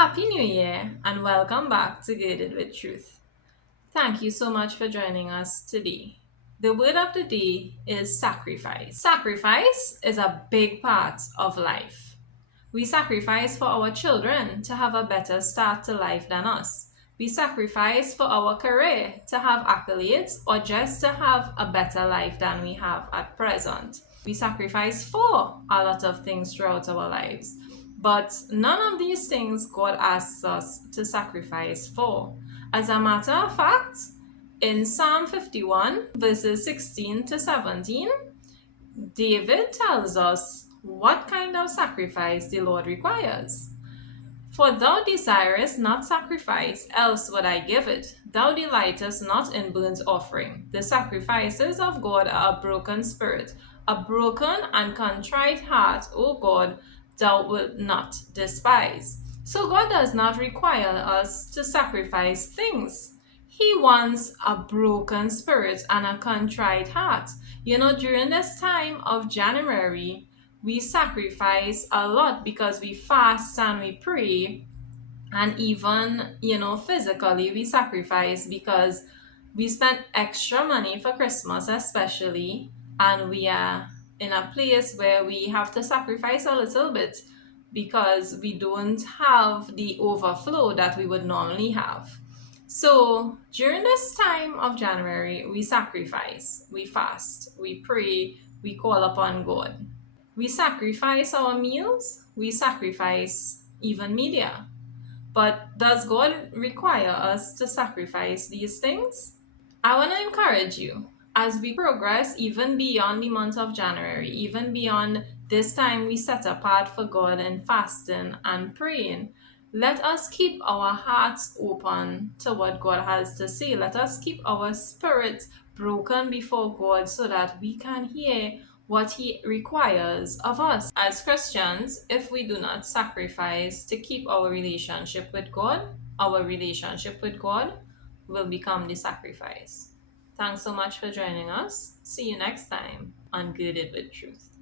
Happy New Year and welcome back to Girded with Truth. Thank you so much for joining us today. The word of the day is sacrifice. Sacrifice is a big part of life. We sacrifice for our children to have a better start to life than us. We sacrifice for our career to have accolades or just to have a better life than we have at present. We sacrifice for a lot of things throughout our lives. But none of these things God asks us to sacrifice for. As a matter of fact, in Psalm 51, verses 16 to 17, David tells us what kind of sacrifice the Lord requires. For thou desirest not sacrifice, else would I give it. Thou delightest not in burnt offering. The sacrifices of God are a broken spirit, a broken and contrite heart, O God, thou wilt not despise. So God does not require us to sacrifice things. He wants a broken spirit and a contrite heart. During this time of January, we sacrifice a lot because we fast and we pray, and even physically we sacrifice because we spend extra money for Christmas especially, and we are in a place where we have to sacrifice a little bit because we don't have the overflow that we would normally have. So during this time of January, we sacrifice, we fast, we pray, we call upon God. We sacrifice our meals, we sacrifice even media. But does God require us to sacrifice these things? I want to encourage you as we progress even beyond the month of January, even beyond this time we set apart for God and fasting and praying. Let us keep our hearts open to what God has to say. Let us keep our spirits broken before God so that we can hear what He requires of us. As Christians, if we do not sacrifice to keep our relationship with God, our relationship with God will become the sacrifice. Thanks so much for joining us. See you next time on Girded with Truth.